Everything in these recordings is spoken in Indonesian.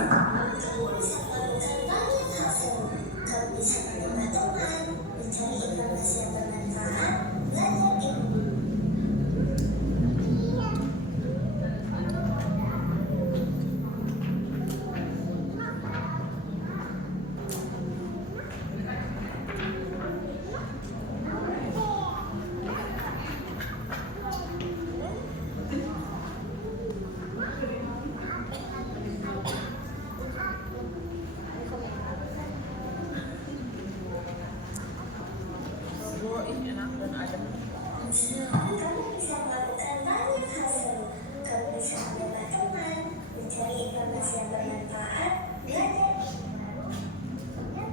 Kamu bisa melakukan banyak hal seru. Kamu bisa menambah teman, mencari informasi yang bermanfaat, belajar ilmu. Kamu bisa melakukan banyak hal seru. Kamu bisa menambah teman, mencari informasi yang bermanfaat, belajar ilmu baru, dan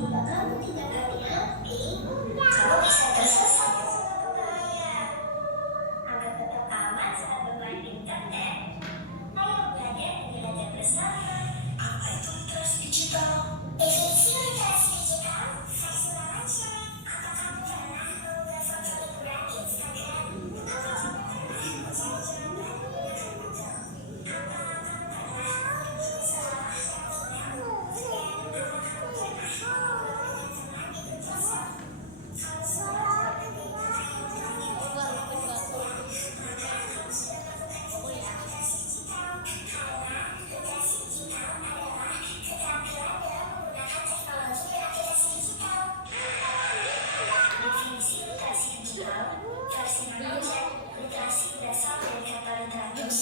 jika kamu tidak hati-hati, kamu bisa tersesat ke suatu bahaya. Agar tetap aman saat bermain internet, ayo belajar dan belajar bersama. Apa itu literasi digital? Definisi literasi digital versi Malaysia. Apa kamu pernah mengunggah foto liburan di Instagram? Apa kamu pernah mencari jalan baru menggunakan Google? Apa kamu pernah memiliki sebuah rankingan? Dan apa kamu pernah mengobrol dengan teman di grup WhatsApp? Kalau semua menggunakan teknologi internet, maka kamu sudah melakukan kegiatan literasi digital. Karena literasi digital adalah keterampilan dalam menggunakan teknologi dan aplikasi digital. Definisi literasi digital versi Malaysia. Literasi berasal dari kata literatus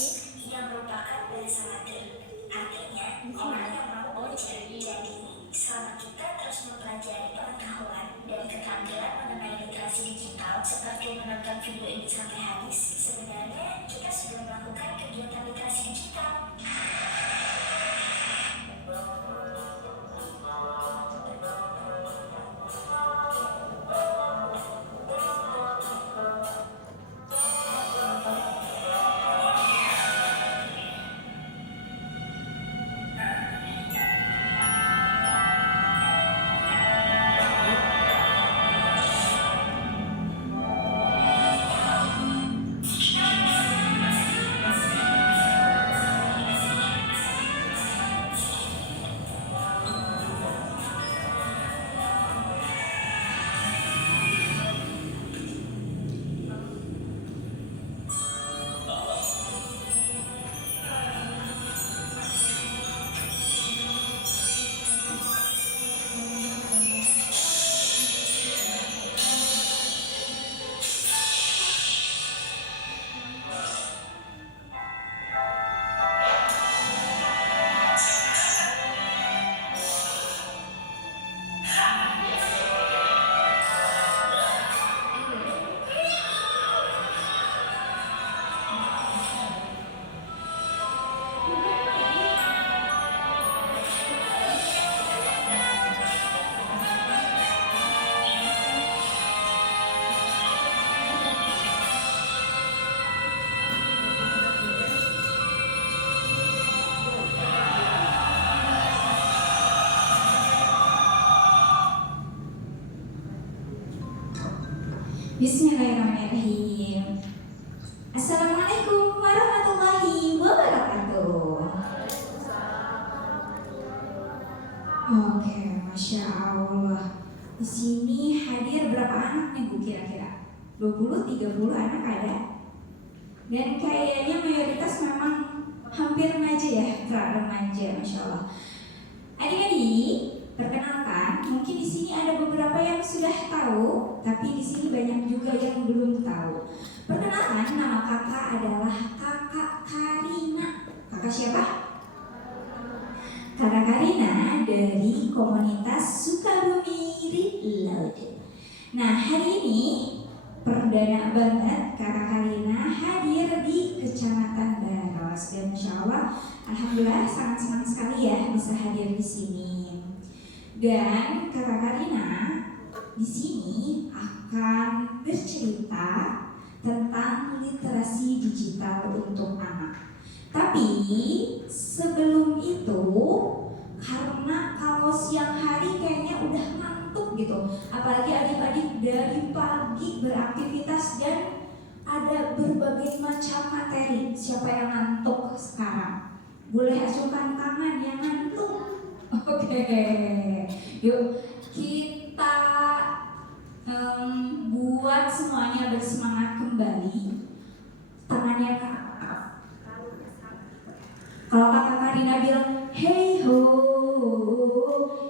yang merupakan bahasa Latin. Artinya orang yang mau belajar. Jadi selama kita terus mempelajari pengetahuan dan keterampilan mengenai literasi digital seperti menonton video ini sampai habis, sebenarnya kita sudah melakukan kegiatan literasi digital. Bismillahirrahmanirrahim. Assalamualaikum warahmatullahi wabarakatuh. Oke, Masya Allah. Di sini hadir berapa anak nih Bu kira-kira? 20, 30 anak ada? Dan kayaknya mayoritas memang hampir remaja ya, pra-remaja, Masya Allah. Adik-adik, perkenalkan, mungkin di sini ada beberapa yang sudah tahu, tapi di sini banyak juga yang belum tahu. Perkenalkan, nama kakak adalah Kakak Karina. Kakak siapa? Kakak Karina dari komunitas Sukabumi Reload. Nah, hari ini perdana banget Kakak Karina hadir di Kecamatan Baros, dan Masya Allah, alhamdulillah sangat senang sekali ya bisa hadir di sini. Dan Kakak Karina di sini akan bercerita tentang literasi digital untuk anak. Tapi sebelum itu, karena kalau siang hari kayaknya udah ngantuk gitu, apalagi adik-adik dari pagi beraktivitas dan ada berbagai macam materi. Siapa yang ngantuk sekarang? Boleh acungkan tangan yang ngantuk. Oke, yuk kita buat semuanya bersemangat kembali. Tangannya ke atas. Kalau kakak Karina bilang hey ho,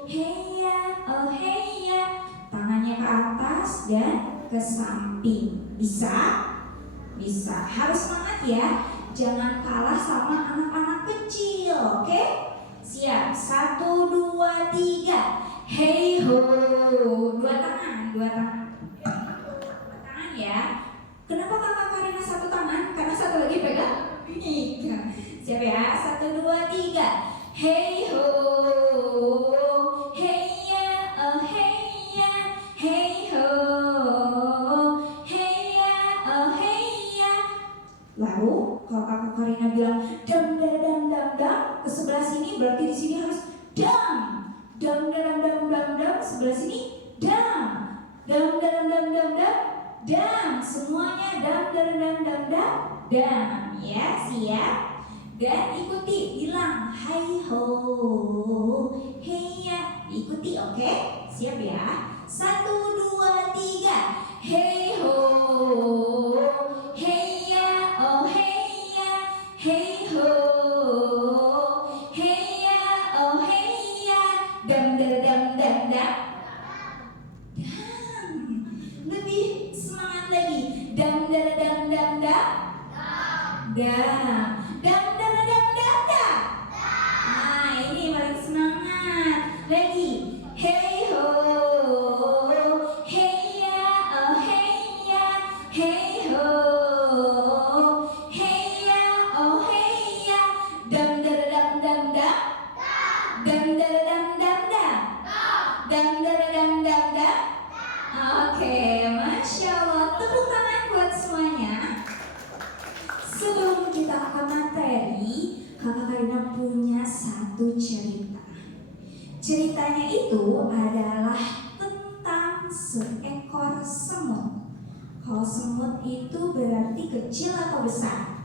hey ya, oh hey ya, tangannya ke atas dan ke samping. Bisa? Bisa. Harus semangat ya. Jangan kalah sama anak-anak kecil, oke? Siap, 1, 2, 3. Hey ho, dua tangan ya. Kenapa kakak Karina satu tangan? Karena satu lagi pegang. Siap ya, 1, 2, 3. Hey ho, hey ya, oh hey ya, hey ho, hey ya, oh hey ya. Lalu kalau kakak Karina bilang dam dam dam dam dam ke sebelah sini, berarti di sini harus dam dam dam dam dam dam. Sebelah sini dam dam dam dam dam dam dam. Semuanya dam dam dam dam dam dam. Ya, siap. Dan ikuti, bilang hai ho, hey ya. Ikuti, oke? Siap ya. 1, 2, 3. Hey ho, hey ya, oh hey ya, hey ho, hey ya, oh hey ya. Dam dam dam dam dam. Dam. Lebih semangat lagi. Dam dam dam dam dam. Dam. Dam dam dam dam dam. Nah, ini paling semangat. Lagi. Hey ho, hey ya, oh hey ya, hey ho, hey ya, oh hey ya. Dam dam dam dam dam. Dam dam dam dam dam. Dam dam dam dam dam. Oke, Masya Allah. Tepuk tangan buat semuanya. Sebelum kita ke materi, kakak Karina punya satu cerita. Ceritanya itu adalah tentang seekor semut. Kalau semut itu berarti kecil atau besar?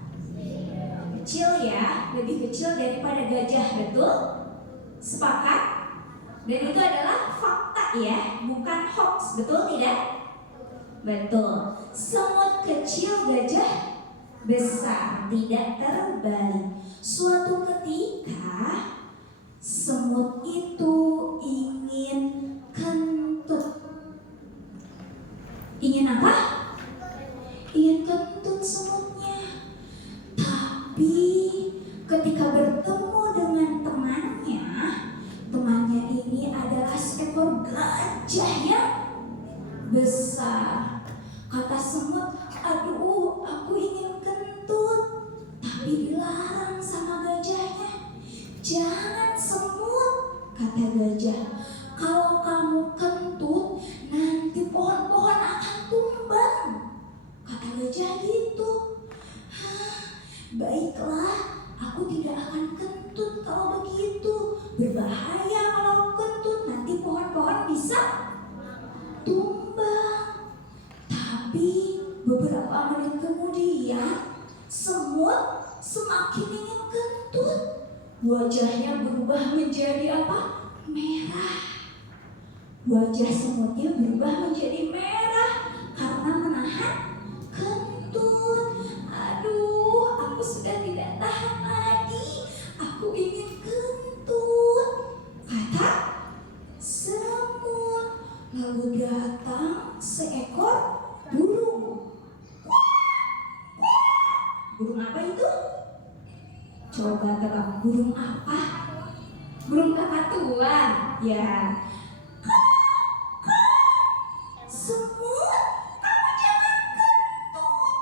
Kecil ya, lebih kecil daripada gajah, betul? Sepakat? Dan itu adalah fakta ya, bukan hoax, betul tidak? Betul. Semut kecil, gajah besar, tidak terbalik. Suatu ketika semut itu ingin kentut. Ingin apa? Ingin kentut semutnya. Tapi ketika bertemu dengan temannya ini adalah seekor gajah yang besar. Kata semut, aduh, aku ingin kentut, tapi dilarang sama gajahnya. Jangan semut, kata gajah. Kalau kamu kentut, nanti pohon-pohon akan tumbang. Kata gajah gitu. Baiklah, aku tidak akan kentut kalau begitu. Berbahaya kalau kentut, nanti pohon-pohon bisa tumbang. Tapi beberapa menit kemudian semut semakin ingin kentut. Wajahnya berubah menjadi apa? Merah. Wajah semutnya berubah menjadi merah karena menahan kentut. Aduh, aku sudah tidak tahan lagi. Aku ingin kentut, kata semut. Lalu datang seekor burung. Burung apa itu? Coba tebak, burung apa? Burung kakatuan. Ya. Semut, kamu jangan kentut.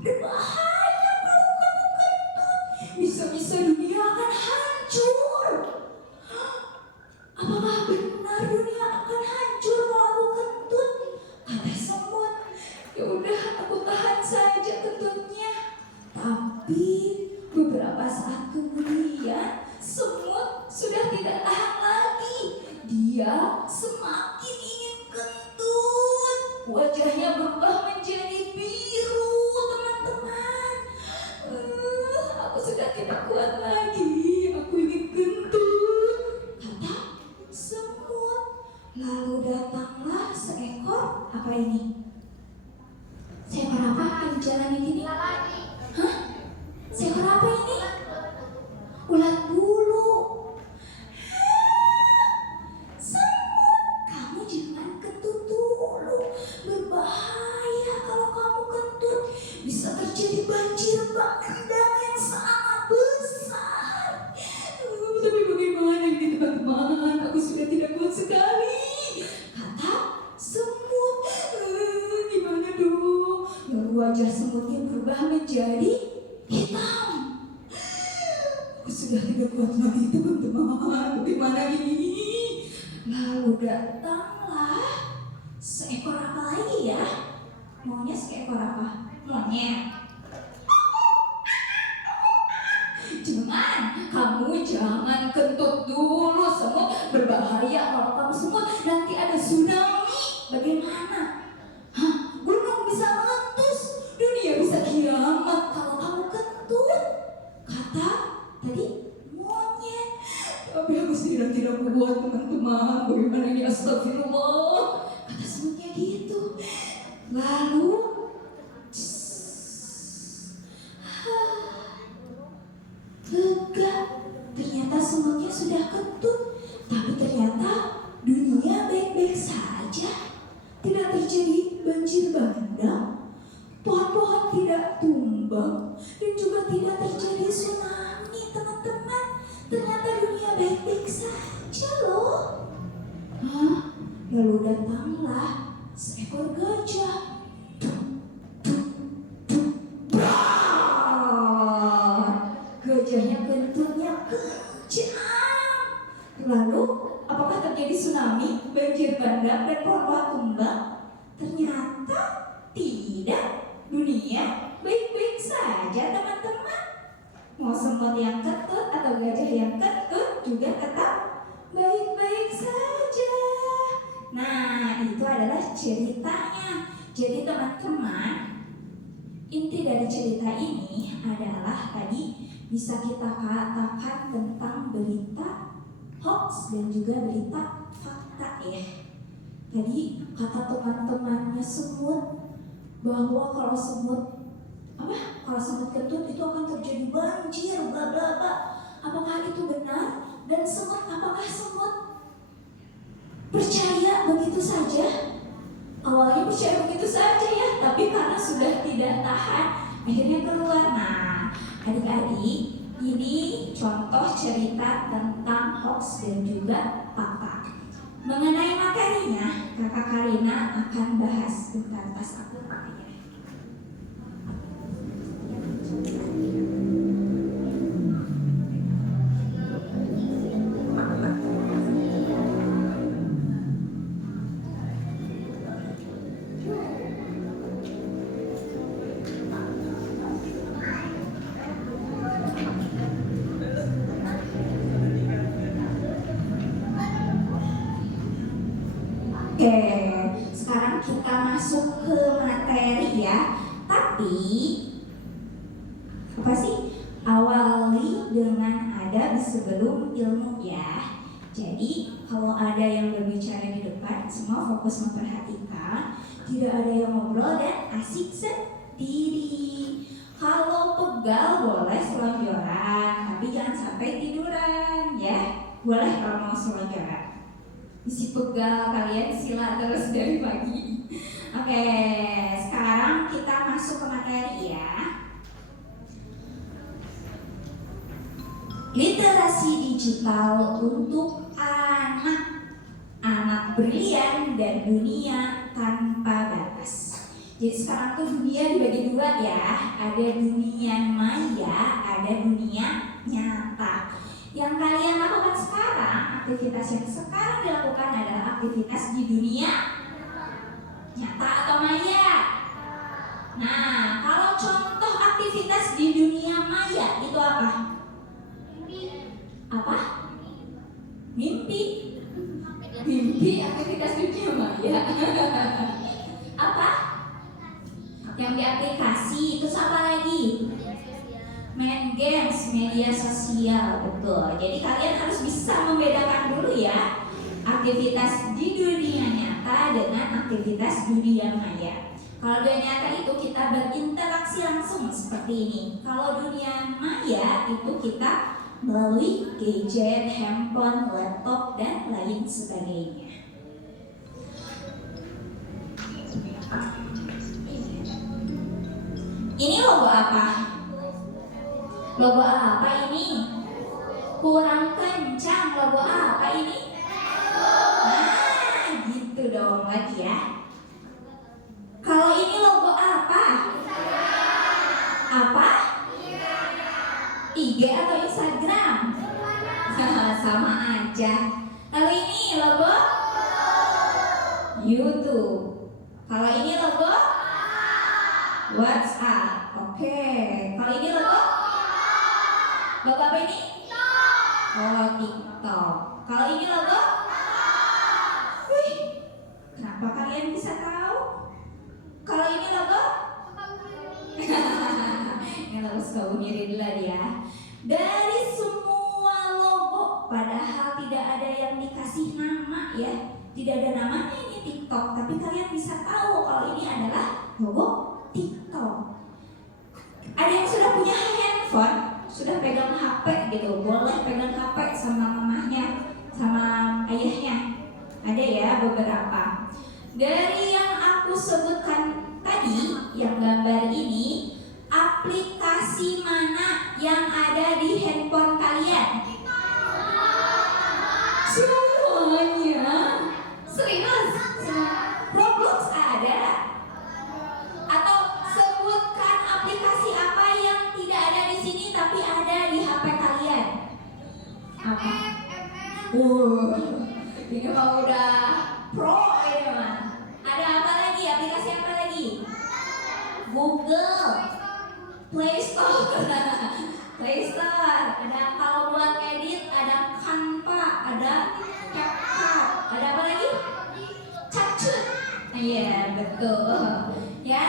Berbahaya kalau kamu kentut. Bisa-bisa dunia akan hancur. Apakah benar dunia akan hancur kalau aku kentut? Kata semut. Ya udah, aku tahan saja kentutnya. Tapi beberapa saat kemudian semut sudah tidak tahan lagi. Dia semakin ingin kentut. Wajahnya berubah menjadi biru, teman-teman. Hah? Seekor apa ini? Ulat bulu. Semut, kamu jangan kentut dulu. Berbahaya kalau kamu kentut. Bisa terjadi banjir bandang yang sangat besar. Tapi bagaimana ini teman-teman? Aku sudah tidak kuat sekali. Kata semut. Gimana dong? Lalu wajah semutnya berubah menjadi hitam. Aku sudah tidak kuat lagi teman-teman. Bagaimana ini? Lalu datanglah seekor apa lagi ya? Maunya seekor apa? Monyet. Kamu jangan kentut dulu, semut berbahaya kalau kamu semut nanti ada tsunami. Bagaimana? Hah? Gunung bisa meletus, dunia bisa kiamat kalau kamu kentut. Kata tadi monyet. Tapi aku tidak kuat teman-teman. Bagaimana ini, astagfirullah. Kata semutnya gitu. Lalu lega, ternyata semutnya sudah kentut. Tapi ternyata dunia baik-baik saja. Tidak terjadi banjir bandang, pohon-pohon tidak tumbang, dan juga tidak terjadi tsunami teman-teman. Ternyata dunia baik-baik saja loh. Hah? Lalu datanglah seekor gajah. Gajahnya kentutnya kencang. Lalu apakah terjadi tsunami, banjir bandang, dan pohon tumbang? Ternyata tidak. Dunia baik-baik saja teman-teman. Mau semut yang kentut atau gajah yang kentut juga tetap baik-baik saja. Nah, itu adalah ceritanya. Jadi teman-teman, inti dari cerita ini adalah tadi bisa kita katakan tentang berita hoax dan juga berita fakta ya. Tadi kata teman-temannya semut bahwa kalau semut kentut itu akan terjadi banjir bla bla bla. Apakah itu benar? Dan apakah semut percaya begitu saja? Awalnya percaya begitu saja ya, tapi karena sudah tidak tahan akhirnya keluar. Nah, adik-adik, ini contoh cerita tentang hoax dan juga fakta. Mengenai materinya, Kakak Karina akan bahas. Bentar, tas aku pakai ya. Oke, sekarang kita masuk ke materi ya. Tapi apa sih? Awali dengan adab sebelum ilmu ya. Jadi kalau ada yang berbicara di depan, semua fokus memperhatikan. Tidak ada yang ngobrol dan asik sendiri. Kalau pegal boleh selonjoran, tapi jangan sampai tiduran ya. Boleh kalau mau selonjoran. Isi pegal kalian sila terus dari pagi. Oke, sekarang kita masuk ke materi ya. Literasi digital untuk anak brilian dan dunia tanpa batas. Jadi sekarang tuh dunia dibagi dua ya. Ada dunia maya, ada dunia nyata. Yang kalian lakukan sekarang, aktivitas yang sekarang dilakukan adalah aktivitas di dunia nyata atau maya. Nah, kalau contoh aktivitas di dunia maya itu apa? Apa? Mimpi. Mimpi aktivitas dunia maya. Apa? Yang di aplikasi, terus apa lagi? Main games, media sosial, betul. Jadi kalian harus bisa membedakan dulu ya aktivitas di dunia nyata dengan aktivitas dunia maya. Kalau dunia nyata itu kita berinteraksi langsung seperti ini. Kalau dunia maya itu kita melalui gadget, handphone, laptop, dan lain sebagainya. Ini logo apa? Logo apa ini? Kurang kencang, logo apa ini? Nah, gitu dong lagi ya. Kalau ini logo apa? Apa? IG atau Instagram? Sama aja. Lalu ini logo YouTube. Kalau ini logo WhatsApp. Oke. Kalau ini logo? Logo apa ini? Oh, TikTok. Kalau ini logo? Wih, kenapa kalian bisa tahu? Kalau ini logo? Yang logo Sukabumi Ridlad ya. Dari semua logo, padahal tidak ada yang dikasih nama ya. Tidak ada namanya ini TikTok, tapi kalian bisa tahu kalau ini adalah logo TikTok. Ada yang sudah punya handphone, sudah pegang HP gitu, boleh pegang HP sama mamahnya, sama ayahnya. Ada ya beberapa. Dari yang aku sebutkan tadi, yang gambar ini, aplikasi mana yang ada di handphone kalian? Semuanya. Serius? Roblox ada? Atau sebutkan aplikasi apa yang tidak ada di sini tapi ada di HP kalian? Apa? Ini kalau udah pro ini mah. Ada apa lagi? Aplikasi apa lagi? Google, Play Store, Play Store. Ada kalau buat edit ada Canva, ada CapCut, ada apa lagi? CapCut. Iya betul. Ya,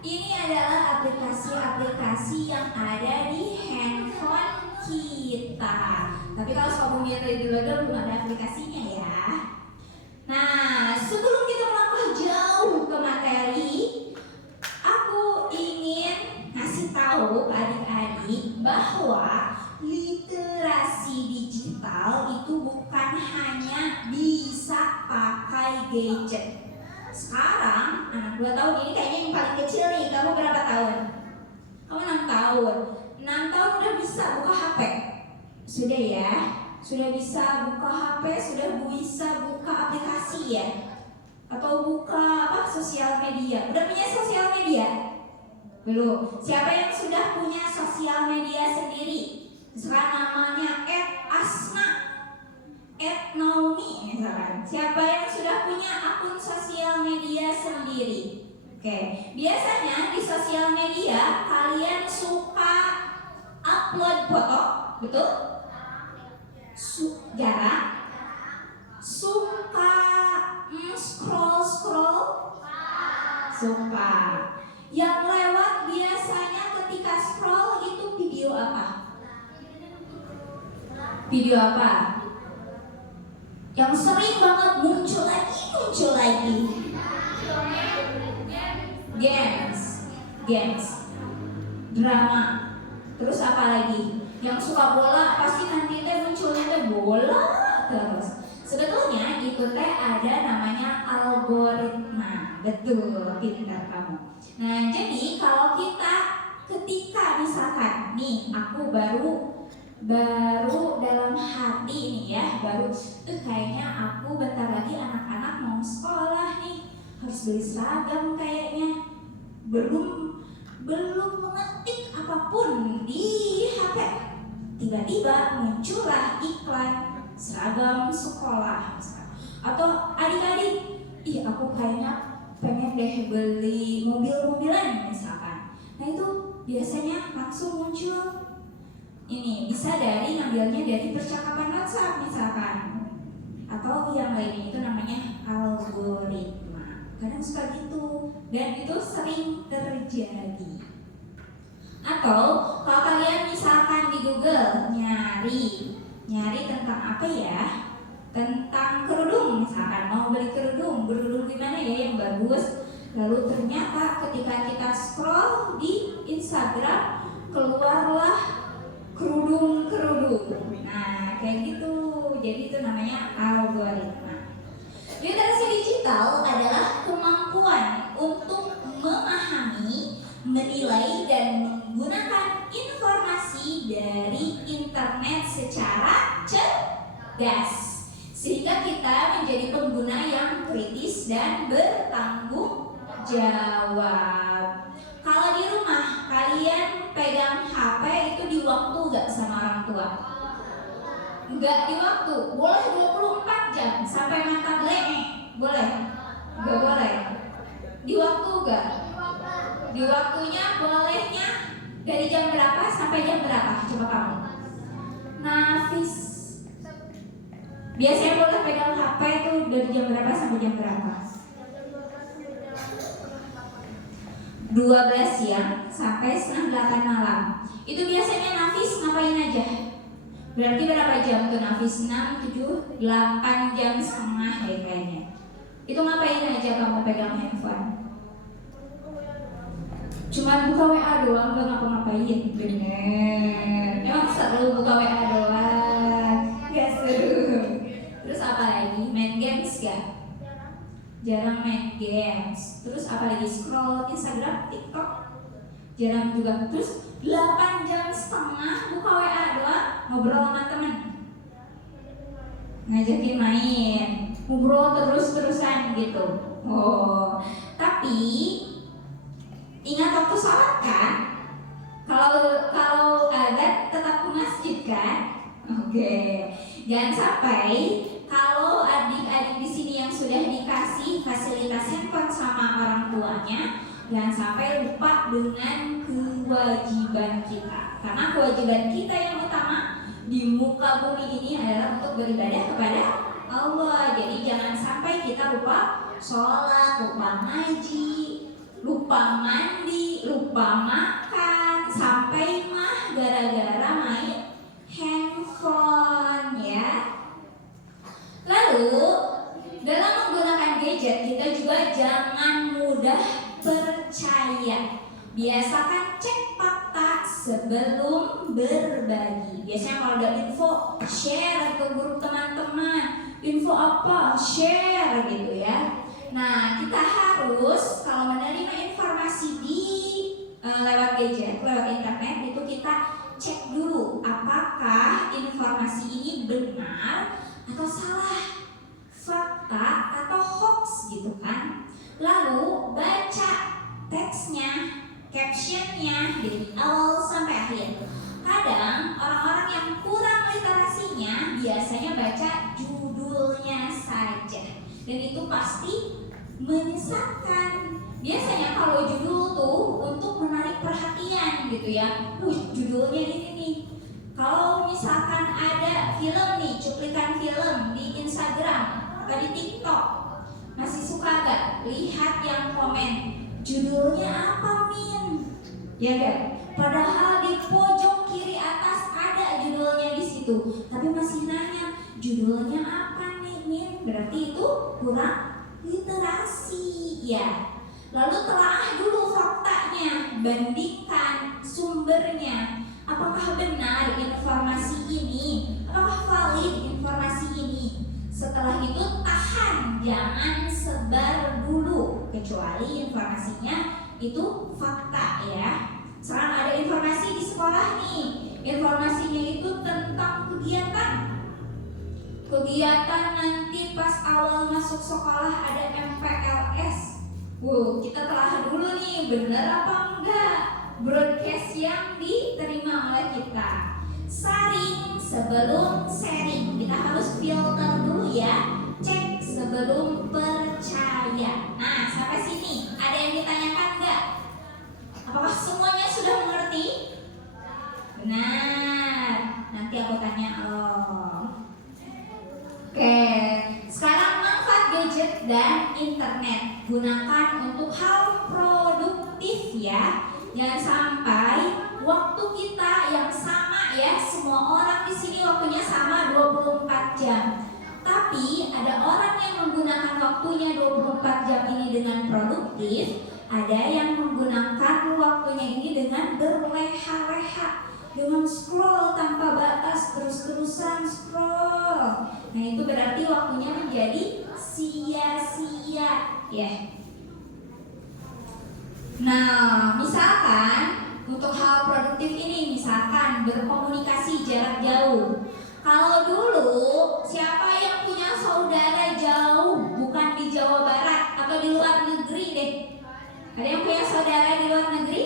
ini adalah aplikasi-aplikasi yang ada di handphone kita. Tapi kalau Sukabumi Ridlad belum ada aplikasinya ya. Nah, sebelum kita melangkah jauh ke materi, aku ingin ngasih tahu ke adik-adik bahwa literasi digital itu bukan hanya bisa pakai gadget. Sekarang anak 2 tahun ini kayaknya yang paling kecil nih. Kamu berapa tahun? Kamu 6 tahun. 6 tahun udah bisa buka HP. Sudah ya? Sudah bisa buka HP, sudah bisa buka aplikasi ya? Atau buka apa? Sosial media. Udah punya sosial media? Belum. Siapa yang sudah punya sosial media sendiri? Misalkan namanya @asna, @naomi misalkan. Siapa yang sudah punya akun sosial media sendiri? Oke. Biasanya di sosial media kalian suka upload foto, betul? Jarang. Suka scroll, suka. Yang lewat biasanya ketika scroll itu video apa? Video apa? Yang sering banget muncul lagi. Games, drama. Terus apa lagi? Yang suka bola pasti nanti munculnya bola terus. Sebetulnya itu ada namanya algoritma. Betul, pintar kamu. Nah, jadi kalau kita ketika misalkan nih aku baru dalam hati nih ya, kayaknya aku bentar lagi anak-anak mau sekolah nih, harus beli seragam kayaknya. Belum mengetik apapun di HP, tiba-tiba muncullah iklan seragam sekolah. Atau adik-adik, aku kayaknya pengen deh beli mobil-mobilan misalkan. Nah itu biasanya langsung muncul. Ini bisa ngambilnya dari percakapan WhatsApp misalkan. Atau yang lainnya itu namanya algoritma. Kadang suka gitu, dan itu sering terjadi. Atau kalau kalian misalkan di Google nyari tentang apa ya? Tentang kerudung misalkan, mau beli kerudung gimana ya yang bagus. Lalu ternyata ketika kita scroll di Instagram keluarlah kerudung-kerudung. Nah, kayak gitu. Jadi itu namanya algoritma. Literasi digital adalah kemampuan untuk memahami, menilai, dan menggunakan informasi dari internet secara cerdas, sehingga kita menjadi pengguna yang kritis dan bertanggung jawab. Kalau di rumah kalian pegang HP itu di waktu gak sama orang tua? Enggak di waktu, boleh 24 jam sampai mata melek, boleh? Enggak boleh. Di waktu enggak? Di waktunya bolehnya dari jam berapa sampai jam berapa? Coba kamu. Nafis. Biasanya boleh pegang HP itu dari jam berapa sampai jam berapa? 12 siang sampai setengah 8 malam. Itu biasanya Nafis ngapain aja? Berarti berapa jam tuh Nafis? 6, 7, 8 jam setengah ya kayaknya. Itu ngapain aja kamu pegang handphone? Cuman buka WA doang, gak ngapa-ngapain. Bener. Emang seru buka WA doang? Gak seru. Terus apa lagi? Main games gak? Jarang main games. Terus apa lagi? Scroll Instagram, TikTok? Jarang juga. Terus 8 jam setengah buka WA doang, ngobrol sama temen, ngajakin main, ngobrol terus-terusan gitu. Oh, tapi ingat waktu sholat kan? Kalau azan tetap ke masjid kan? Oke. Jangan sampai kalau adik-adik di sini yang sudah dikasih fasilitas handphone sama orang tuanya, jangan sampai lupa dengan kewajiban kita. Karena kewajiban kita yang utama di muka bumi ini adalah untuk beribadah kepada Allah. Jadi jangan sampai kita lupa sholat, lupa ngaji, lupa mandi, lupa makan, sampai mah gara-gara main handphone ya. Lalu dalam menggunakan gadget kita juga jangan mudah percaya. Biasakan cek fakta sebelum berbagi. Biasanya kalau ada info, share ke grup teman-teman. Info apa? Share gitu ya. Nah, kita harus kalau menerima informasi di lewat gadget, lewat internet itu kita cek dulu apakah informasi ini benar atau salah, fakta atau hoax gitu kan. Lalu baca teksnya, captionnya dari awal sampai akhir. Kadang orang-orang yang kurang literasinya biasanya baca judulnya saja, dan itu pasti menyesatkan. Biasanya kalau judul tuh untuk menarik perhatian gitu ya. Judulnya ini nih. Kalau misalkan ada film nih, cuplikan film di Instagram atau di TikTok, masih suka gak lihat yang komen judulnya apa Min? Ya gak? Padahal di pojok kiri atas ada judulnya di situ, tapi masih nanya judulnya apa nih Min? Berarti itu kurang literasi ya. Lalu telaah dulu faktanya, bandingkan sumbernya. Apakah benar informasi ini? Apakah valid informasi ini? Setelah itu tahan, jangan sebar dulu, kecuali informasinya itu fakta ya. Sekarang ada informasi di sekolah nih, informasinya itu tentang kegiatan nanti pas awal masuk sekolah ada MPLS. Kita telah dulu nih, benar apa enggak broadcast yang diterima oleh kita. Saring sebelum sharing, kita harus filter dulu ya, cek sebelum percaya. Nah, sampai sini ada yang ditanyakan enggak? Apakah semuanya sudah mengerti? Benar. Nanti aku tanya Oke, sekarang manfaat gadget dan internet gunakan untuk hal produktif ya. Jangan sampai waktu kita yang sama ya, semua orang di sini waktunya sama 24 jam. Tapi ada orang yang menggunakan waktunya 24 jam ini dengan produktif, ada yang menggunakan waktunya ini dengan dengan berleha-leha, dengan scroll tanpa batas, terus-terusan scroll. Nah, itu berarti waktunya menjadi sia-sia ya. Nah, misalkan untuk hal produktif ini, misalkan berkomunikasi jarak jauh. Kalau dulu siapa yang punya saudara jauh, bukan di Jawa Barat atau di luar negeri deh? Ada yang punya saudara di luar negeri?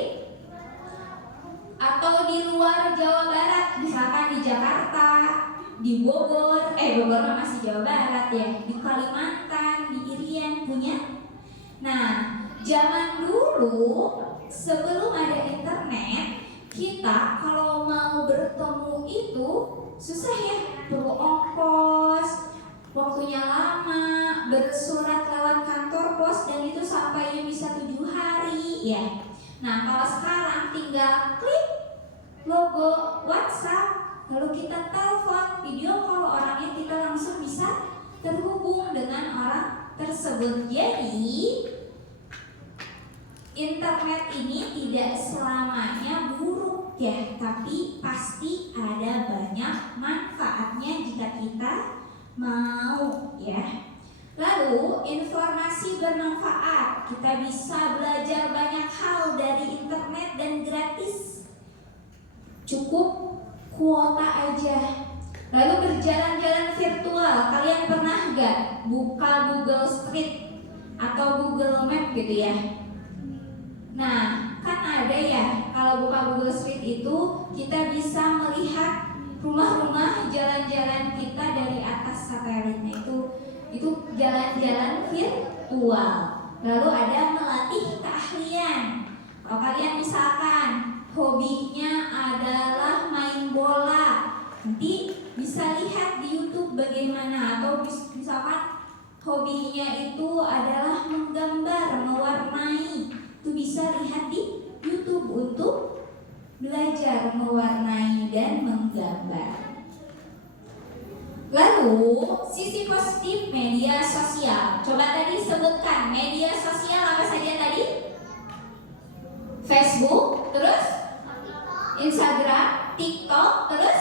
Atau di luar Jawa Barat, misalkan di Jakarta, di Bogor, Bogor masih Jawa Barat ya, di Kalimantan, di Irian punya. Nah, zaman dulu sebelum ada internet, kita kalau mau bertemu itu susah ya, perlu ongkos, waktunya lama, bersurat lewat kantor pos dan itu sampainya bisa 7 hari ya. Nah, kalau sekarang tinggal klik logo WhatsApp, lalu kita telepon, video call orangnya, kita langsung bisa terhubung dengan orang tersebut. Jadi, internet ini tidak selamanya buruk ya, tapi pasti ada banyak manfaatnya jika kita mau ya. Lalu informasi bermanfaat, kita bisa belajar banyak hal dari internet dan gratis, cukup kuota aja. Lalu berjalan-jalan virtual, kalian pernah gak buka Google Street atau Google Map gitu ya? Nah, kan ada ya, kalau buka Google Street itu kita bisa melihat rumah-rumah, jalan-jalan kita dari atas satelitnya itu jalan-jalan virtual. Lalu ada melatih keahlian. Kalau kalian misalkan hobinya adalah main bola, nanti bisa lihat di YouTube bagaimana. Atau misalkan hobinya itu adalah menggambar, mewarnai, itu bisa lihat di YouTube untuk belajar mewarnai dan menggambar. Lalu sisi positif media sosial. Coba tadi sebutkan media sosial apa saja tadi? Facebook, terus Instagram, TikTok, terus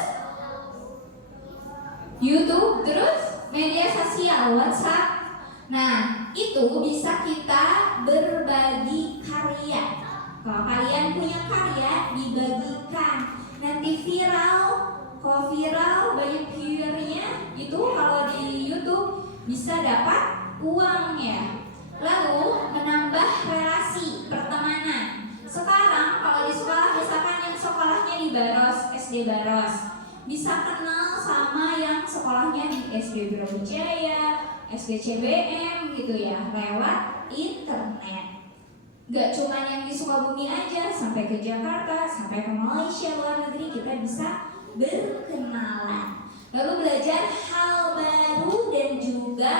YouTube, terus media sosial WhatsApp. Nah, itu bisa kita berbagi karya. Kalau kalian punya karya, dibagikan. Nanti viral. Kalau viral banyak viewernya, itu kalau di YouTube bisa dapat uang ya. Lalu menambah relasi pertemanan. Sekarang kalau di sekolah, misalkan yang sekolahnya di Baros, SD Baros, bisa kenal sama yang sekolahnya di SD Brawijaya, SD CBM gitu ya, lewat internet. Gak cuma yang di Sukabumi aja, sampai ke Jakarta, sampai ke Malaysia, luar negeri kita bisa berkenalan. Lalu belajar hal baru dan juga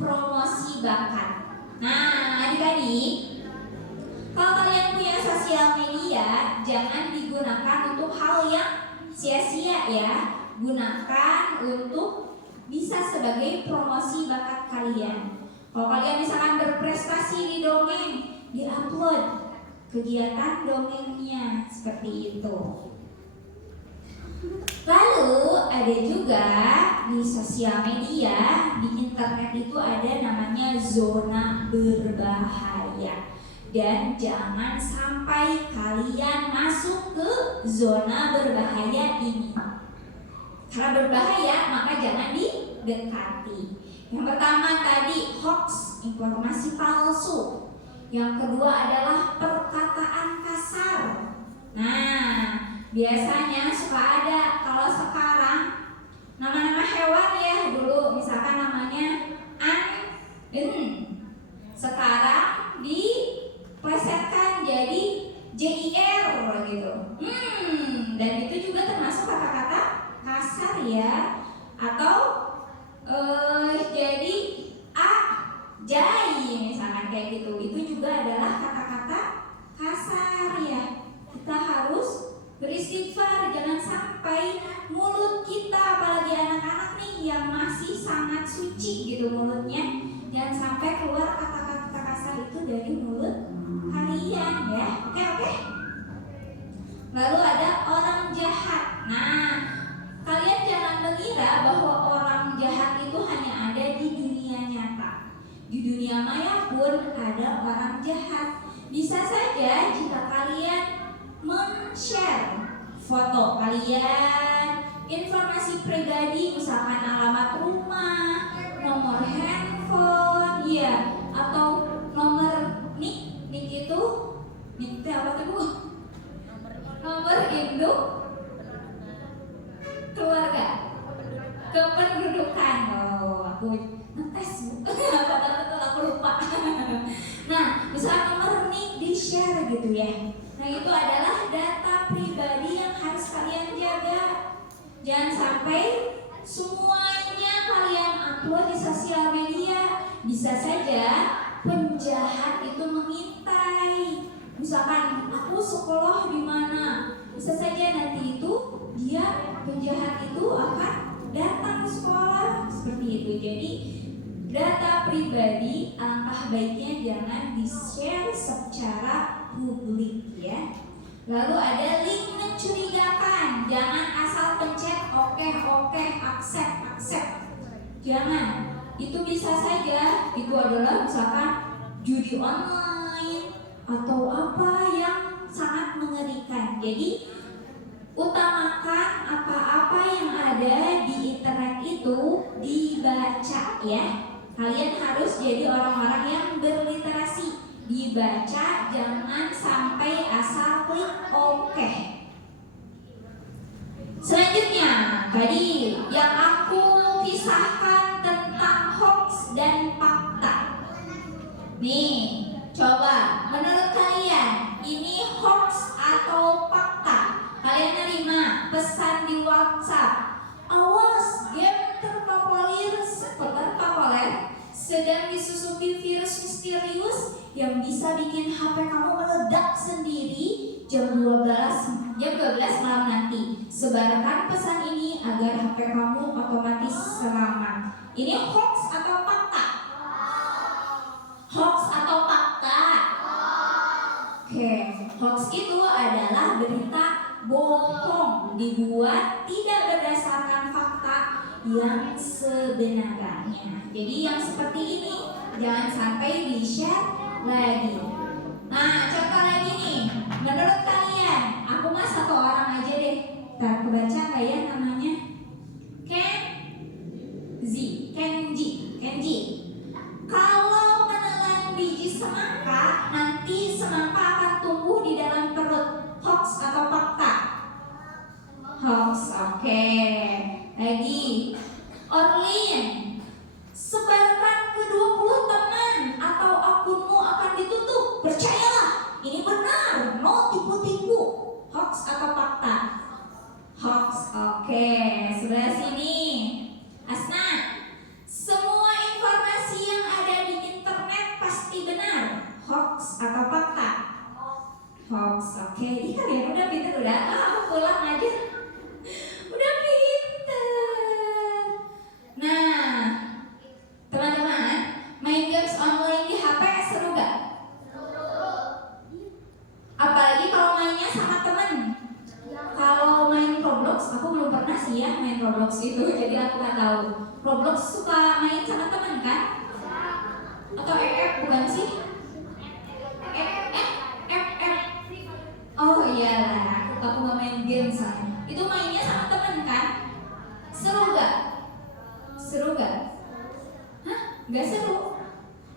promosi bakat. Nah, adik-adik, kalau kalian punya sosial media, jangan digunakan untuk hal yang sia-sia ya. Gunakan untuk bisa sebagai promosi bakat kalian. Kalau kalian misalkan berprestasi di dongeng, di-upload kegiatan dongengnya seperti itu. Lalu ada juga di sosial media, di internet itu ada namanya zona berbahaya. Dan jangan sampai kalian masuk ke zona berbahaya ini. Karena berbahaya, maka jangan didekati. Yang pertama tadi hoax, informasi palsu. Yang kedua adalah perkataan kasar. Nah, biasanya suka ada, kalau sekarang nama-nama hewan ya, dulu misalkan namanya sekarang diplesetkan jadi JIR gitu. Dan itu juga termasuk kata-kata kasar ya. Atau jadi jai misalkan kayak gitu. Itu juga adalah kata-kata kasar ya. Kita harus beristighfar, jangan sampai mulut kita, apalagi anak-anak nih yang masih sangat suci gitu mulutnya, jangan sampai keluar kata-kata kasar itu dari mulut kalian ya. Oke. Lalu ada orang jahat. Nah, kalian jangan mengira bahwa orang jahat itu hanya ada di dunia nyata. Di dunia maya pun ada orang jahat. Bisa saja jika kalian men-share foto kalian, informasi pribadi, misalkan alamat rumah, nomor handphone, ya, atau nomor nik itu apa tuh Bu? Nomor induk keluarga, kependudukan. Oh, aku ngetes Bu. Aku lupa. Nah, misalnya nomor nik di share gitu ya. Nah, itu adalah data pribadi yang harus kalian jaga. Jangan sampai semuanya kalian upload di sosial media. Bisa saja penjahat itu mengintai. Misalkan aku sekolah di mana, bisa saja nanti itu dia penjahat itu akan datang ke sekolah seperti itu. Jadi data pribadi alangkah baiknya jangan di-share secara publik ya. Lalu ada link mencurigakan, jangan asal pencet oke, accept. Jangan. Itu bisa saja itu adalah misalkan judi online atau apa yang sangat mengerikan. Jadi utamakan apa-apa yang ada di internet itu dibaca ya. Kalian harus jadi orang-orang yang berliterasi. Dibaca, jangan sampai asal klik oke. Selanjutnya, tadi yang aku kisahkan tentang hoax dan fakta. Nih, coba menurut kalian ini hoax atau fakta? Kalian nerima pesan di WhatsApp, awas game terpopuler sedang disusupi virus misterius yang bisa bikin HP kamu meledak sendiri jam 12 malam nanti. Sebarkan pesan ini agar HP kamu otomatis selamat. Ini hoax atau fakta? Hoax atau fakta? Oke, hoax itu adalah berita bohong dibuat tidak berdasarkan fakta yang sebenarnya. Jadi yang seperti ini jangan sampai di-share lagi. Nah, contoh lagi nih. Menurut kalian, aku mah satu orang aja deh. Ntar kebaca nggak ya namanya? Kenji. Kalau menelan biji semangka, nanti semangka akan tumbuh di dalam perut. Hoax atau fakta? Hoax, oke. Lagi, Orlin, sebarkan ke 20 teman atau akunmu akan ditutup. Percayalah, ini benar, no tipu-tipu. Hoax atau fakta? Hoax, oke. Sebelah sini, Asna, semua informasi yang ada di internet pasti benar. Hoax atau fakta? Hoax, oke. Ih, kalian udah pintar udah. Aku pulang aja. Udah pintar. Nah, teman-teman, main games online di HP seru gak? Apalagi kalau mainnya sama temen. Kalau main Roblox, aku belum pernah sih ya main Roblox itu, jadi aku nggak tahu. Roblox suka main sama temen kan? Atau bukan sih? Oh iyalah, aku nggak main game soalnya. Itu mainnya sama temen kan? Seru gak? Hah? Gak seru?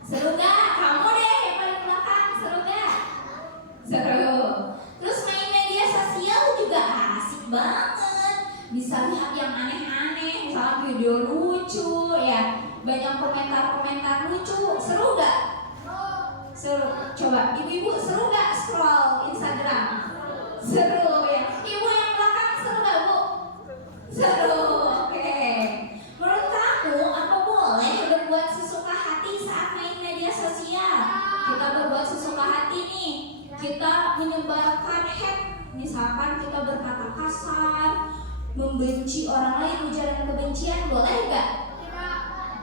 Seru gak? Kamu deh yang paling belakang, seru gak? Seru. Terus main media sosial juga asik banget. Bisa lihat yang aneh-aneh, misalnya video lucu ya, banyak komentar-komentar lucu. Seru gak? Seru. Coba ibu-ibu seru gak scroll Instagram? Seru ya. Ibu yang belakang seru gak Bu? Seru. Oke. Menurut kamu apa boleh berbuat sesuka hati saat main media sosial? Kita berbuat sesuka hati nih. Kita menyebarkan hate, misalkan kita berkata kasar, membenci orang lain, ujaran kebencian, boleh gak?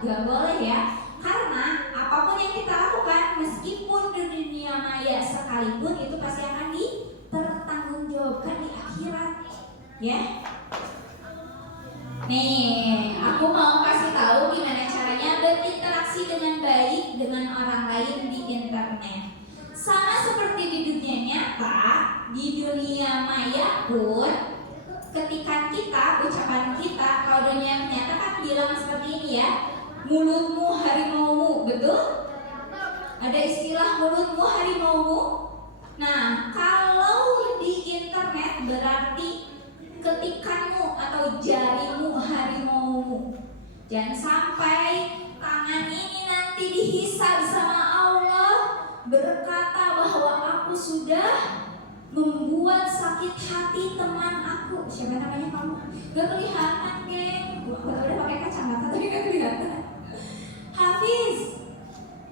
Gak boleh ya. Karena apapun yang kita lakukan, meskipun di dunia maya sekalipun, itu pasti akan dipertanggungjawabkan di Ya. Nih, aku mau kasih tahu gimana caranya berinteraksi dengan baik dengan orang lain di internet. Sama seperti di dunia nyata, di dunia maya pun ketika kita, ucapan kita, kalau dunia nyata kan bilang seperti ini ya, mulutmu harimaumu, betul? Ada istilah mulutmu harimaumu. Nah, kalau di internet berarti ketikanmu atau jarimu harimaumu. Jangan sampai tangan ini nanti dihisab sama Allah berkata bahwa aku sudah membuat sakit hati teman aku. Siapa namanya kamu? Gak kelihatan, geng. Udah pakai kacamata tapi gak kelihatan. Hafiz,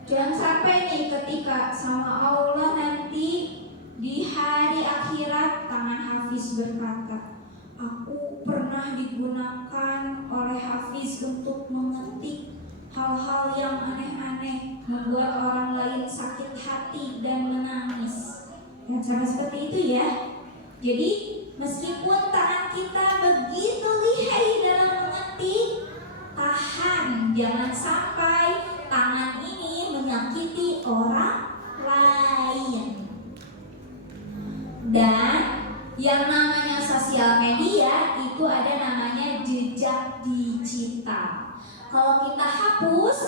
jangan sampai nih ketika sama Allah nanti di hari akhirat tangan Hafiz berkata, aku pernah digunakan oleh Hafiz untuk mengetik hal-hal yang aneh-aneh, membuat orang lain sakit hati dan menangis. Ya, sama seperti itu ya. Jadi meskipun tangan kita begitu lihai dalam mengetik, tahan, jangan sampai tangan ini menyakiti orang lain. Dan yang namanya sosial media itu ada namanya jejak digital. Kalau kita hapus,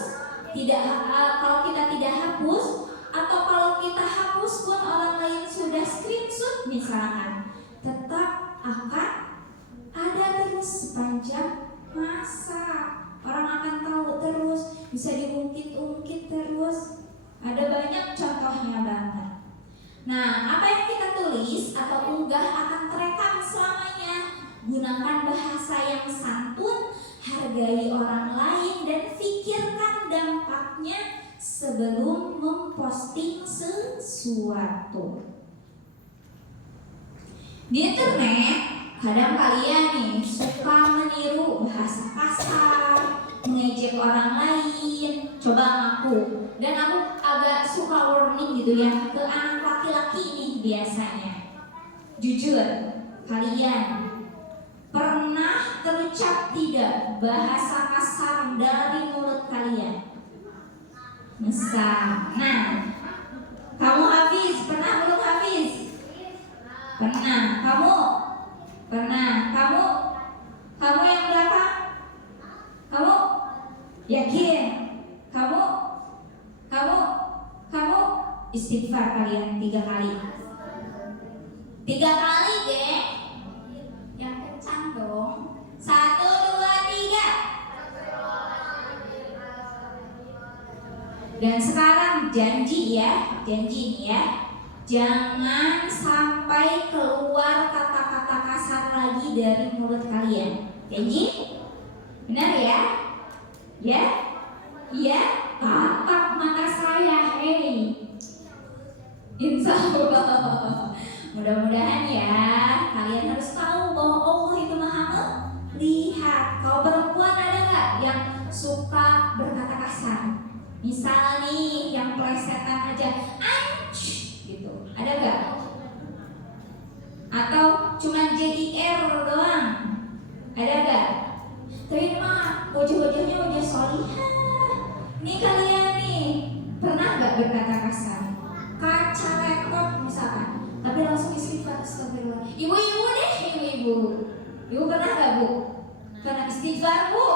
kalau kita tidak hapus, atau kalau kita hapus pun orang lain sudah screenshot misalkan, tetap akan ada terus sepanjang masa. Orang akan tahu terus, bisa diungkit-ungkit terus. Ada banyak contohnya banget. Nah, apa yang kita tulis atau unggah akan terekam selamanya. Gunakan bahasa yang santun, hargai orang lain, dan pikirkan dampaknya sebelum memposting sesuatu. Di internet, kadang kalian nih suka meniru bahasa kasar, mengejek orang lain. Coba ngaku. Dan aku agak suka warning gitu ya ke anak laki-laki ini biasanya. Jujur, kalian pernah terucap tidak bahasa kasar dari mulut kalian? Misal, nah, kamu Hafiz, pernah mulut Hafiz? Pernah. Kamu? Pernah. Kamu yang belakang? Kamu? Yakin? Kamu? Istighfar kalian 3 kali. 3 kali, geng. Yang kencang dong. 1, 2, 3. Dan sekarang janji ya, janji nih ya, jangan sampai keluar kata-kata kasar lagi dari mulut kalian. Janji? Benar ya? Ya? Iya? Tatap mata saya, hei. Insya Allah. Mudah-mudahan ya kalian harus tahu bahwa Allah itu maha melihat. Kalau perempuan ada nggak yang suka berkata kasar? Misal nih yang plesetan aja, anj, gitu. Ada nggak? Atau cuma JIR doang? Ada nggak? Tapi mah wajah-wajahnya wajah solihah. Nih kalian nih pernah nggak berkata kasar? Kaca laptop misalkan, tapi langsung istighfar, astagfirullah. Ibu-ibu deh, ibu-ibu. Ibu pernah nggak, Bu? Pernah istighfar, Bu?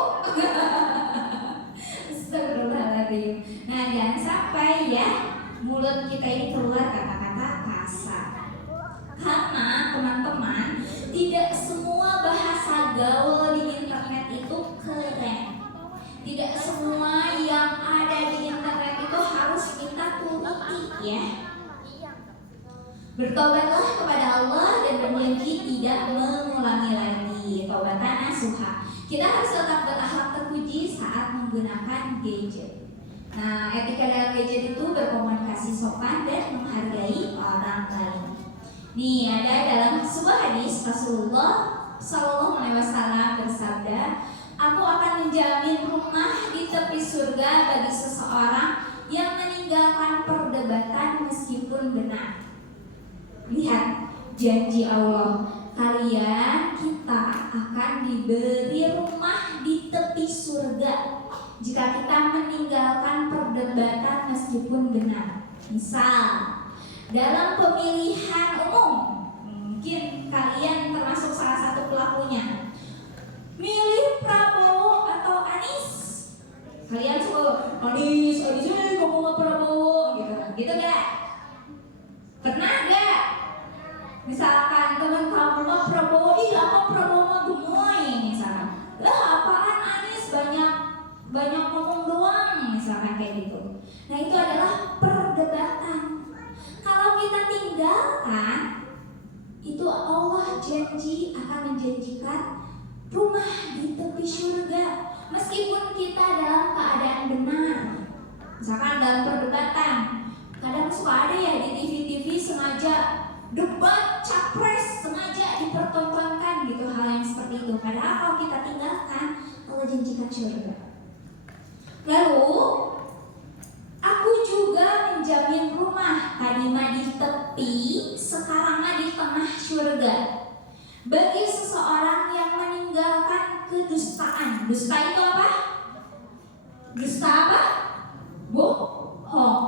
Astagfirullahaladzim. Nah, jangan sampai ya mulut kita ini keluar kata-kata kasar. Karena teman-teman, tidak semua bahasa gaul di internet itu keren. Tidak semua yang ada di internet itu harus kita turuti ya. Bertobatlah kepada Allah dan berjanji tidak mengulangi lagi. Taubatan nasuha. Kita harus tetap berakhlak terpuji saat menggunakan gadget. Nah, etika dalam gadget itu berkomunikasi sopan dan menghargai orang lain. Nih, ada dalam sebuah hadis Rasulullah Shallallahu Alaihi Wasallam bersabda, aku akan menjamin rumah di tepi surga bagi seseorang yang meninggalkan perdebatan meskipun benar. Lihat janji Allah, kalian kita kita akan diberi rumah di tepi surga jika kita meninggalkan perdebatan meskipun benar. Misal, dalam pemilihan umum, mungkin kalian termasuk salah satu pelakunya. Milih Prabowo atau Anies? Kalian suka Anies, kamu mau Prabowo, gitu gak? Pernah gak? Misalkan teman kamu mau Prabowo, apa Prabowo mah gemoy misalkan. Apaan Anies, banyak ngomong doang misalkan kayak gitu. Nah itu adalah perdebatan. Kalau kita tinggalkan, itu Allah janji akan menjanjikan rumah di tepi surga meskipun kita dalam keadaan benar. Misalkan dalam perdebatan, kadang suka ada ya di TV-TV sengaja debat capres, sengaja dipertontonkan gitu, hal yang seperti itu. Padahal kalau kita tinggalkan, Allah janjikan surga. Lalu aku juga menjamin rumah, tadi mah di tepi, sekarang mah di tengah surga, bagi seseorang yang meninggalkan kedustaan. Dusta itu apa? Dusta apa? Bohong.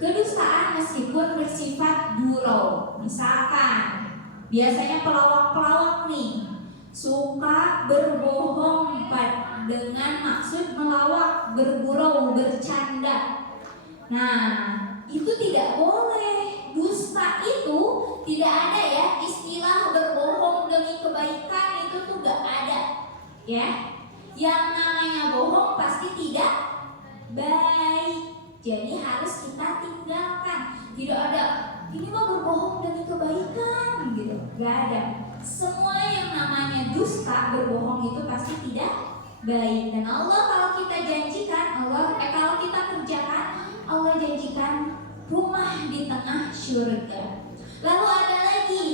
Kedustaan meskipun bersifat gurau. Misalkan biasanya pelawak-pelawak nih suka berbohong dengan maksud melawak, bergurau, bercanda. Nah, itu tidak boleh. Dusta itu tidak ada ya, istilah berbohong demi kebaikan itu tuh gak ada ya. Yang namanya bohong pasti tidak baik. Jadi harus kita tinggalkan. Tidak ada ini mah berbohong demi kebaikan gitu, gak ada. Semua yang namanya dusta, berbohong itu pasti tidak baik. Dan Allah kalau kita janjikan, kalau kita kerjakan, Allah janjikan rumah di tengah surga. Lalu ada lagi,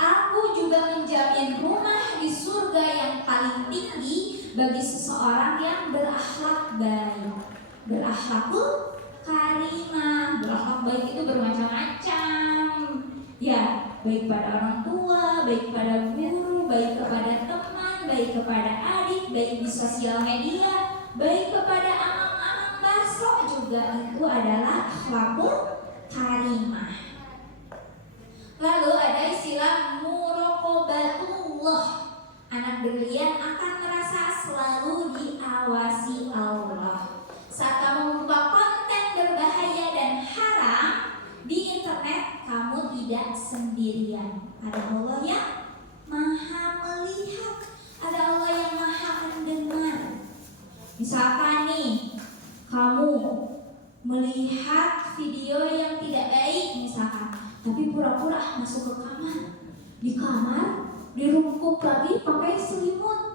aku juga menjamin rumah di surga yang paling tinggi bagi seseorang yang berakhlak baik. Berakhlakul karimah. Berakhlak baik itu bermacam-macam ya, baik pada orang tua, baik pada guru, baik kepada teman, baik kepada adik, baik di sosial media, baik kepada amang-amang bakso juga, itu adalah akhlakul karimah. Lalu ada istilah muraqabatullah. Anak berlian akan merasa selalu diawasi Allah. Saat kamu membuka konten berbahaya dan haram di internet, kamu tidak sendirian. Ada Allah yang maha melihat, ada Allah yang maha mendengar. Misalkan nih, kamu melihat video yang tidak baik misalkan, tapi pura-pura masuk ke kamar. Di kamar dirungkup lagi pakai selimut.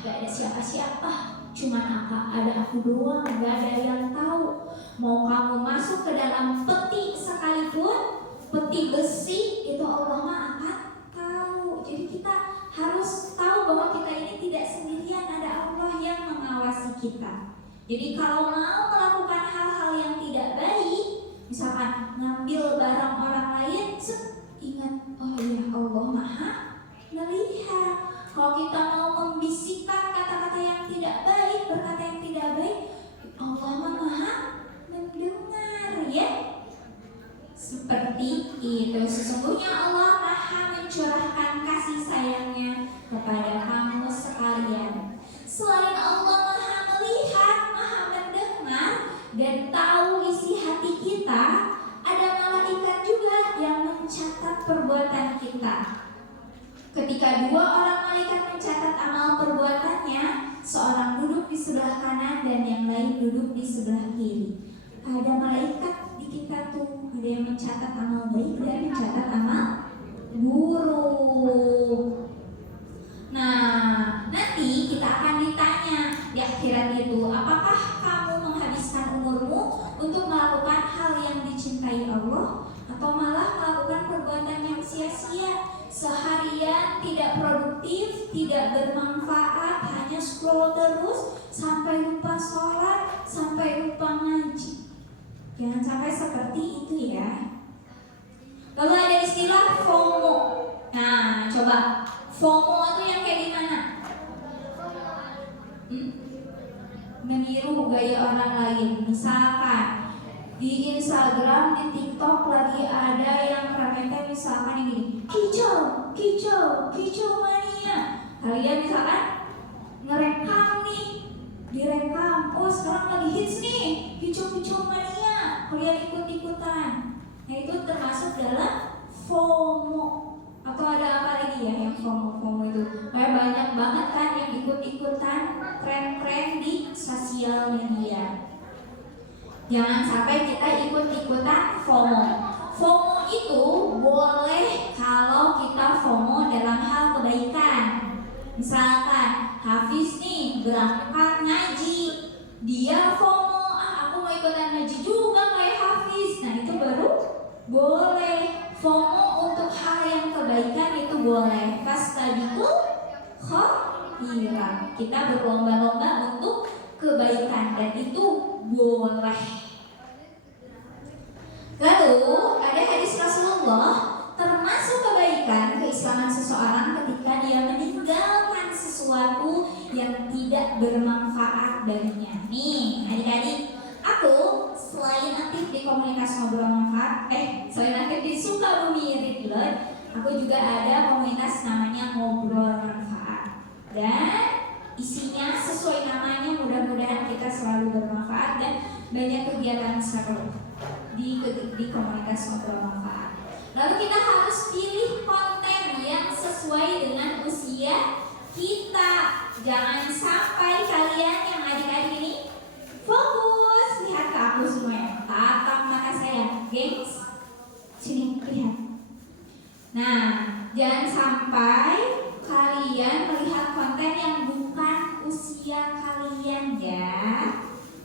Gak ada siapa-siapa, cuman ada aku doang, gak ada yang tahu. Mau kamu masuk ke dalam peti sekalipun, peti besi, itu Allah mah akan tahu. Jadi kita harus tahu bahwa kita ini tidak sendirian, ada Allah yang mengawasi kita. Jadi kalau mau melakukan hal-hal yang tidak baik, misalkan ngambil barang orang lain, ingat, oh iya Allah maha melihat. Kalau kita mau membisikkan kata-kata yang tidak baik, berkata yang tidak baik, Allah maha mendengar ya. Seperti itu. Sesungguhnya Allah maha mencurahkan kasih sayangnya kepada kamu sekalian. Selain Allah maha melihat, maha mendengar, dan tahu isi hati kita, ada malaikat juga yang mencatat perbuatan kita. Ketika dua orang malaikat mencatat amal perbuatannya, seorang duduk di sebelah kanan dan yang lain duduk di sebelah kiri. Ada malaikat di kita tuh, ada yang mencatat amal baik dan mencatat amal buruk. Nah, nanti kita akan ditanya di akhirat itu, apakah kamu menghabiskan umurmu untuk melakukan hal yang dicintai Allah, atau malah melakukan perbuatan yang sia-sia, seharian tidak produktif, tidak bermanfaat, hanya scroll terus sampai lupa sholat, sampai lupa ngaji. Jangan sampai seperti itu ya. Lalu ada istilah FOMO. Nah, coba FOMO itu yang kayak gimana? Meniru gaya orang lain. Misalkan di Instagram, di TikTok lagi ada yang rame misalkan yang gini, kicau mania. Kalian misalkan ngerekam nih, direkam, oh sekarang lagi hits nih, kicau mania. Kalian ikut-ikutan. Nah itu termasuk dalam FOMO. Atau ada apa lagi ya yang FOMO itu? Kayak banyak banget kan yang ikut-ikutan tren-tren di sosial media. Jangan sampai kita ikut-ikutan FOMO. FOMO itu boleh kalau kita FOMO dalam hal kebaikan. Misalkan Hafiz nih berangkat ngaji, dia FOMO, aku mau ikutan ngaji juga kayak Hafiz. Nah itu baru boleh. FOMO untuk hal yang kebaikan itu boleh. Fastabiqul khairat. Kita berlomba-lomba untuk kebaikan dan itu boleh. Lalu ada hadis Rasulullah, termasuk kebaikan keislaman seseorang ketika dia meninggalkan sesuatu yang tidak bermanfaat baginya. Nih adik-adik, aku selain aktif di komunitas ngobrol manfaat, selain aktif di Sukabumi Read Load, aku juga ada komunitas namanya Ngobrol Manfaat. Dan isinya sesuai namanya, mudah-mudahan kita selalu bermanfaat dan banyak kegiatan seru di komunitas Ngobrol Manfaat. Lalu kita harus pilih konten yang sesuai dengan usia kita. Jangan sampai kalian yang adik-adik ini fokus, lihat ke aku semuanya, tatap mata saya, gengs, sini lihat. Nah, jangan sampai kalian melihat konten yang bukan usia kalian ya.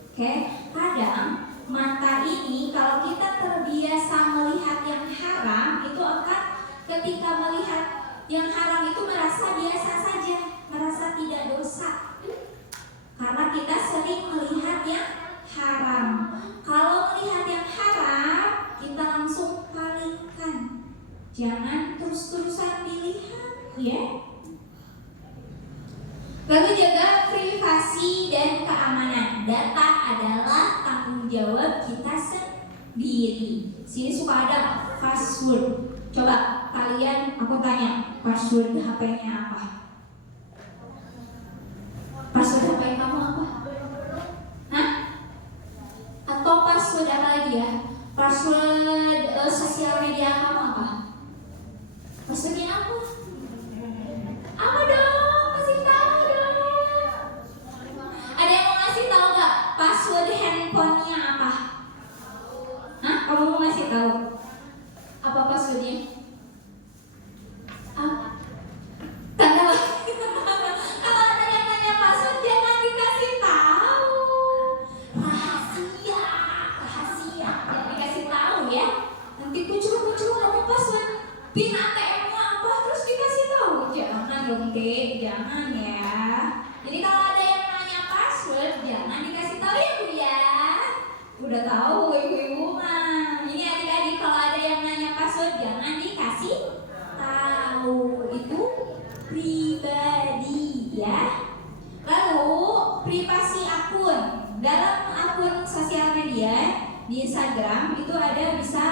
Oke, kadang mata ini kalau kita terbiasa melihat yang haram, itu akan ketika melihat yang haram itu merasa biasa saja, merasa tidak dosa. Karena kita sering melihat yang haram. Kalau melihat yang haram, kita langsung palingkan. Jangan terus-terusan dilihat, ya. Lalu jaga privasi dan keamanan. Data adalah tanggung jawab kita sendiri. Sini suka ada password. Coba kalian, aku tanya, password HP-nya apa? Password HP kamu apa? Hah? Atau password apa lagi ya? Password sosial media kamu apa? Passwordnya apa? Apa dong? Kasih tahu dong. Ada yang mau ngasih tahu nggak? Password handphonenya apa? Hah? Kamu mau ngasih tahu? Apa passwordnya? Apa? Tanda kalau ada yang nanya password jangan dikasih tahu. Rahasia, jangan dikasih tahu ya. Nanti muncul kamu password PIN ATM-nya apa terus dikasih tahu. Jangan dong Dek, jangan ya. Jadi kalau ada yang nanya password jangan dikasih tahu ya Bu ya. Udah tahu ibu-ibu mah. Ini adik-adik kalau ada yang nanya password jangan dikasih tahu. Itu pribadi ya. Lalu privasi akun. Dalam akun sosial media di Instagram itu ada bisa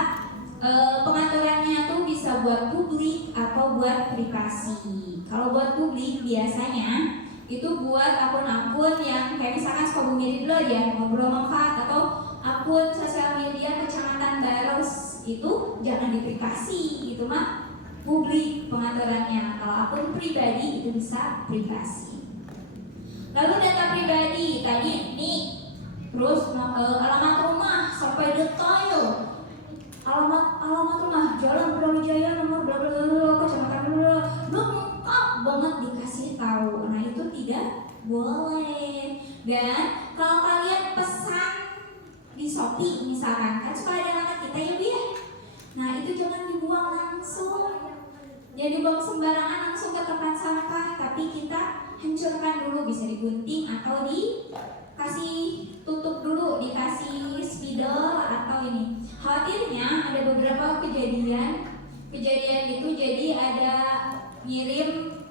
pengaturannya tuh bisa buat publik atau buat privasi. Kalau buat publik biasanya itu buat akun-akun yang kayak misalkan Sukabumi Read Load ya, Ngobrol Manfaat, atau akun sosial media Kecamatan Baros itu jangan di privasi, itu mah publik pengaturannya. Kalau akun pribadi itu bisa privasi. Lalu data pribadi tadi nih, terus alamat rumah sampai detail. Alamat rumah Jalan Brawijaya nomor bla bla bla kecamatan bla lengkap banget dikasih tahu. Nah itu tidak boleh. Dan kalau kalian pesan di Shopee misalkan, kan suka ada alamat kita ya Bu ya. Nah itu jangan dibuang langsung, jangan dibuang sembarangan langsung ke tempat sampah, tapi kita hancurkan dulu, bisa digunting atau dikasih tutup dulu, dikasih spidol atau ini. Khawatirnya ada beberapa kejadian itu, jadi ada ngirim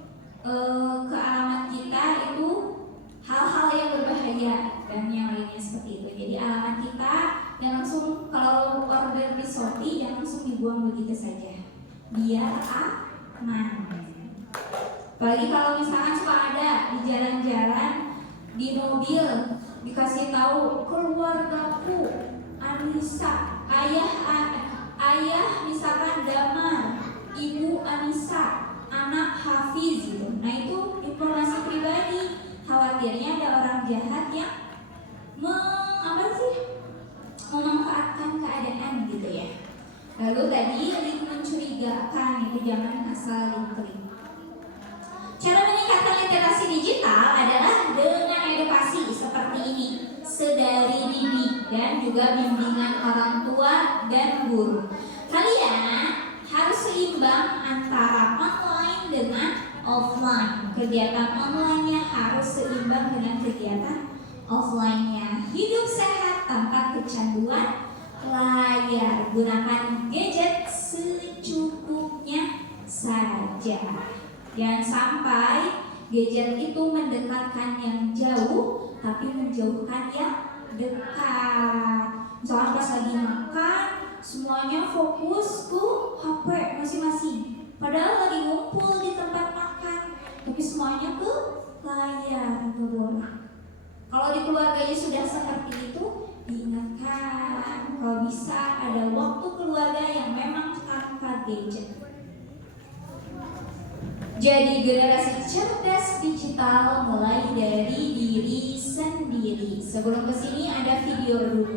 ke alamat kita itu hal-hal yang berbahaya dan yang lainnya seperti itu. Jadi alamat kita yang langsung kalau order di Shopee yang langsung dibuang begitu saja, biar aman. Apalagi kalau misalkan suka ada di jalan-jalan di mobil dikasih tahu keluargaku Anissa, ayah misalkan Damar, ibu Anissa, anak Hafiz gitu. Nah itu informasi pribadi. Khawatirnya ada orang jahat yang memanfaatkan keadaan gitu ya. Lalu tadi link mencurigakan, itu jangan asal klik. Cara meningkatkan literasi digital adalah dengan edukasi seperti ini, sedari dini dan juga bimbingan orang tua dan guru. Kalian harus seimbang antara online dengan offline. Kegiatan online-nya harus seimbang dengan kegiatan offline-nya. Hidup sehat tanpa kecanduan layar. Gunakan gadget secukupnya saja. Jangan sampai gadget itu mendekatkan yang jauh, tapi menjauhkan yang dekat. Misalkan pas lagi makan, semuanya fokus ke HP masing-masing. Padahal lagi ngumpul di tempat makan, tapi semuanya ke layar itu boleh. Kalau di keluarganya sudah seperti itu, diingatkan kalau bisa ada waktu keluarga yang memang tanpa gadget. Jadi generasi cerdas digital mulai dari diri sendiri. Sebelum kesini ada video dulu.